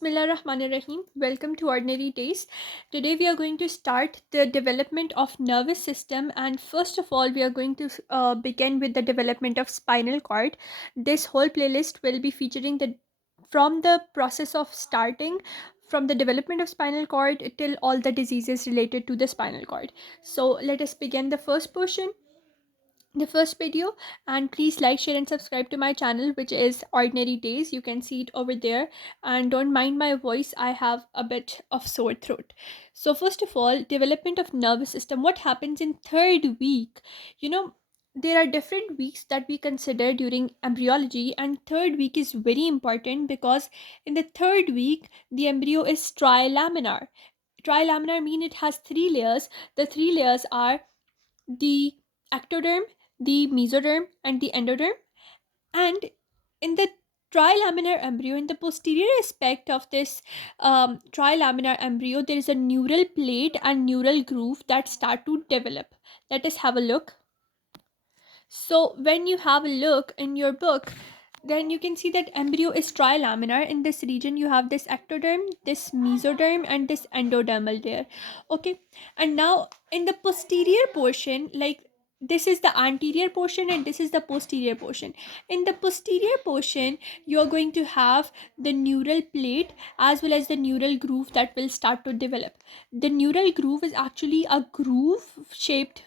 Bismillahirrahmanirrahim. Welcome to Ordinary Days. Today we are going to start the development of nervous system, and first of all we are going to begin with the development of spinal cord. This whole playlist will be featuring the from the process of starting from the development of spinal cord till all the diseases related to the spinal cord. So let us begin the first video, and please like, share and subscribe to my channel, which is Ordinary Days. You can see it over there, and don't mind my voice, I have a bit of sore throat. So first of all, development of nervous system. What happens in third week? you know there are different weeks that we consider during embryology, and third week is very important because in the third week the embryo is trilaminar. Trilaminar mean it has three layers. The three layers are the ectoderm, the mesoderm, and the endoderm. And in the trilaminar embryo, in the posterior aspect of this trilaminar embryo, there is a neural plate and neural groove that start to develop. Let us have a look. So, when you have a look in your book, then you can see that embryo is trilaminar. In this region, you have this ectoderm, this mesoderm, and this endodermal layer. Okay, and now in the posterior portion, like this is the anterior portion and this is the posterior portion. In the posterior portion, you are going to have the neural plate as well as the neural groove that will start to develop. The neural groove is actually a groove shaped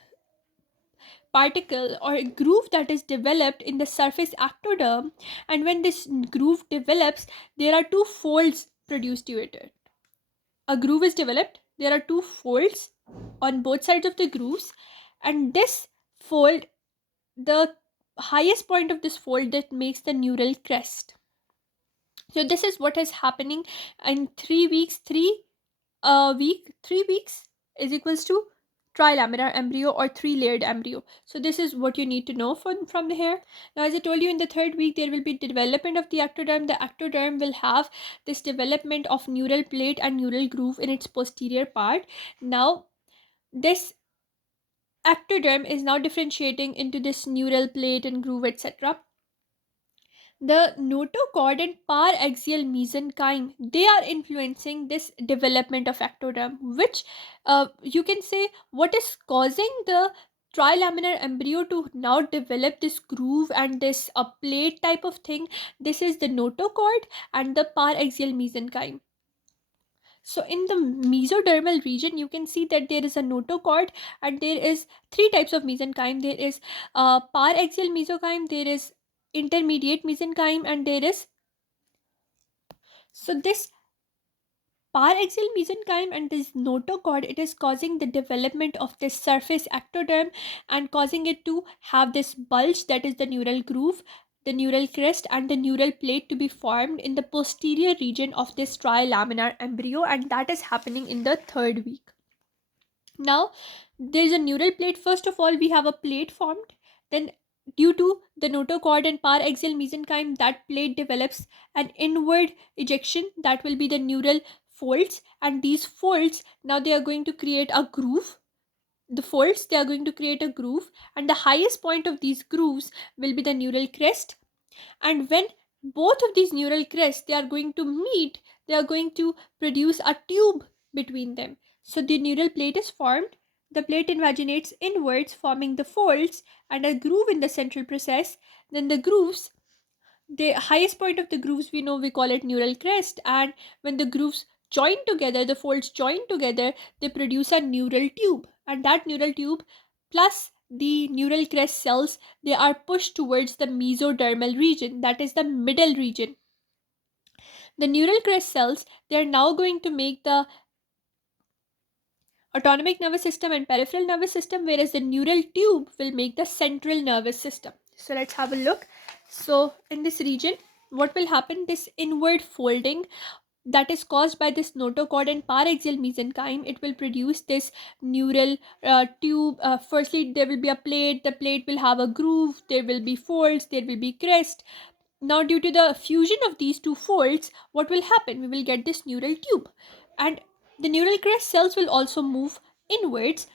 particle or a groove that is developed in the surface ectoderm, and when this groove develops there are two folds produced to it. A groove is developed, there are two folds on both sides of the grooves, and this fold, the highest point of this fold, that makes the neural crest. So this is what is happening in 3 weeks. 3 weeks is equals to trilaminar embryo or three layered embryo. So this is what you need to know from the here. Now, as I told you, in the third week there will be development of the ectoderm. The ectoderm will have this development of neural plate and neural groove in its posterior part. Now this ectoderm is now differentiating into this neural plate and groove, etc. The notochord and paraxial mesenchyme, they are influencing this development of ectoderm, which you can say what is causing the trilaminar embryo to now develop this groove and this plate type of thing. This is the notochord and the paraxial mesenchyme. So in the mesodermal region, you can see that there is a notochord and there is three types of mesenchyme. There is paraxial mesenchyme, there is intermediate mesenchyme, and there is, so this paraxial mesenchyme and this notochord, it is causing the development of this surface ectoderm and causing it to have this bulge, that is the neural groove, the neural crest, and the neural plate to be formed in the posterior region of this trilaminar embryo, and that is happening in the third week. Now there is a neural plate. First of all, we have a plate formed, then due to the notochord and paraxial mesenchyme, that plate develops an inward ejection, that will be the neural folds, and these folds, now they are going to create a groove. The folds, they are going to create a groove, and the highest point of these grooves will be the neural crest. And when both of these neural crests, they are going to meet, they are going to produce a tube between them. So the neural plate is formed, the plate invaginates inwards, forming the folds and a groove in the central process. Then the grooves, the highest point of the grooves, we know, we call it neural crest, and when the grooves join together, the folds join together, they produce a neural tube, and that neural tube plus the neural crest cells, they are pushed towards the mesodermal region, that is the middle region. The neural crest cells, they are now going to make the autonomic nervous system and peripheral nervous system, whereas the neural tube will make the central nervous system. So let's have a look. So in this region, what will happen, this inward folding that is caused by this notochord and paraxial mesenchyme, it will produce this neural tube. Firstly, there will be a plate, the plate will have a groove, there will be folds, there will be crest. Now due to the fusion of these two folds, what will happen, we will get this neural tube, and the neural crest cells will also move inwards.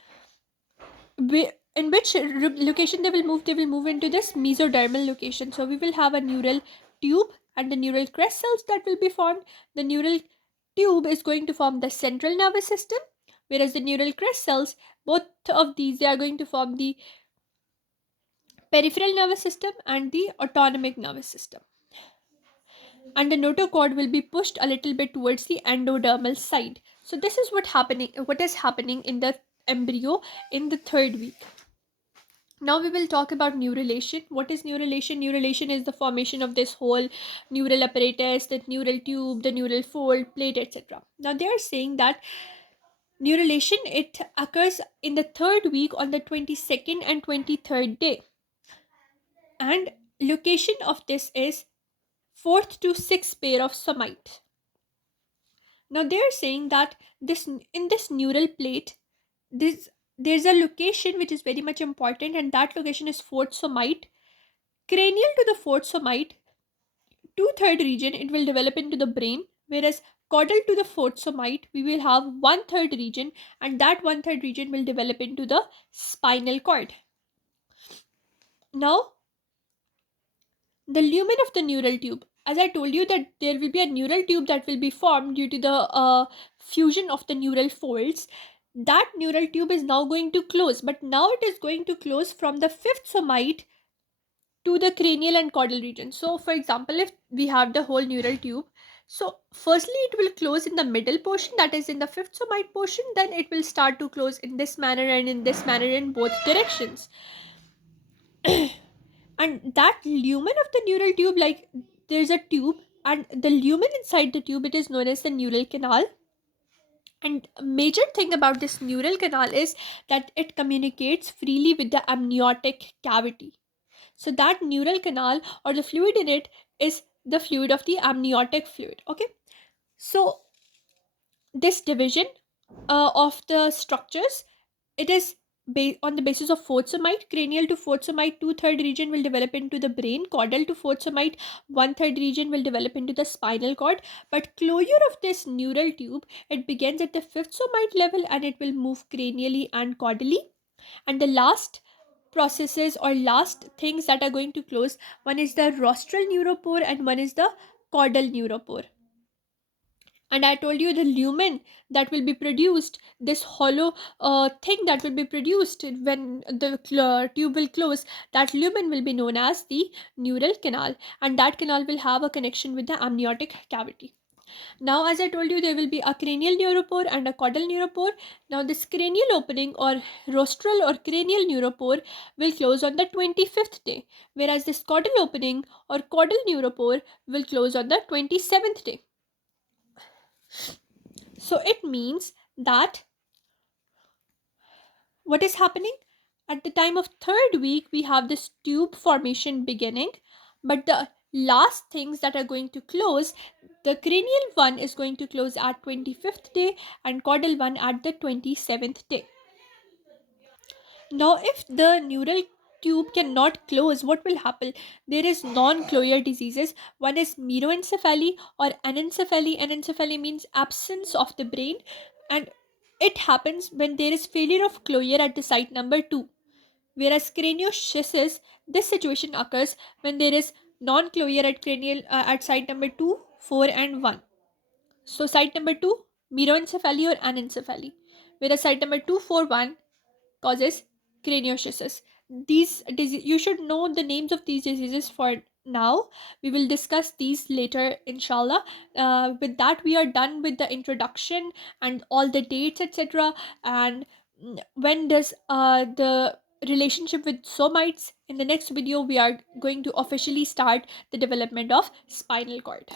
In which location they will move, they will move into this mesodermal location. So we will have a neural tube and the neural crest cells that will be formed. The neural tube is going to form the central nervous system, whereas the neural crest cells, both of these, they are going to form the peripheral nervous system and the autonomic nervous system. And the notochord will be pushed a little bit towards the endodermal side. So this is what is happening in the embryo in the third week. Now we will talk about neurulation. What is neurulation? Neurulation is the formation of this whole neural apparatus, the neural tube, the neural fold, plate, etc. Now they are saying that neurulation, it occurs in the third week on the 22nd and 23rd day. And location of this is fourth to sixth pair of somite. Now they are saying that this in this neural plate, this there's a location which is very much important, and that location is fourth somite. Cranial to the fourth somite, two-third region, it will develop into the brain, whereas caudal to the fourth somite, we will have one-third region, and that one-third region will develop into the spinal cord. Now, the lumen of the neural tube. As I told you that there will be a neural tube that will be formed due to the fusion of the neural folds. That neural tube is now going to close, but now it is going to close from the fifth somite to the cranial and caudal region. So for example, if we have the whole neural tube, so firstly it will close in the middle portion, that is in the fifth somite portion, then it will start to close in this manner and in this manner in both directions. And that lumen of the neural tube, like there's a tube, and the lumen inside the tube, it is known as the neural canal. And a major thing about this neural canal is that it communicates freely with the amniotic cavity. So that neural canal or the fluid in it is the fluid of the amniotic fluid. Okay. So this division of the structures, it is on the basis of fourth somite. Cranial to fourth somite, two-third region will develop into the brain. Caudal to fourth somite, one-third region will develop into the spinal cord. But closure of this neural tube, it begins at the fifth somite level and it will move cranially and caudally. And the last processes or last things that are going to close, one is the rostral neuropore and one is the caudal neuropore. And I told you the lumen that will be produced, this hollow thing that will be produced when the tube will close, that lumen will be known as the neural canal, and that canal will have a connection with the amniotic cavity. Now, as I told you, there will be a cranial neuropore and a caudal neuropore. Now, this cranial opening or rostral or cranial neuropore will close on the 25th day, whereas this caudal opening or caudal neuropore will close on the 27th day. So it means that what is happening at the time of third week, we have this tube formation beginning, but the last things that are going to close, the cranial one is going to close at 25th day and caudal one at the 27th day. Now, if the neural tube cannot close, what will happen? There is non-closure diseases. One is microencephaly or anencephaly. Anencephaly means absence of the brain, and it happens when there is failure of closure at the site number 2. Whereas cranioschisis, this situation occurs when there is non-closure at cranial at site number 2, 4 and 1. So site number 2, microencephaly or anencephaly. Whereas site number 2, 4, 1 causes cranioschisis. These you should know the names of these diseases for now. We will discuss these later, inshallah. With that, we are done with the introduction and all the dates, etc. And when does the relationship with somites, in the next video we are going to officially start the development of spinal cord.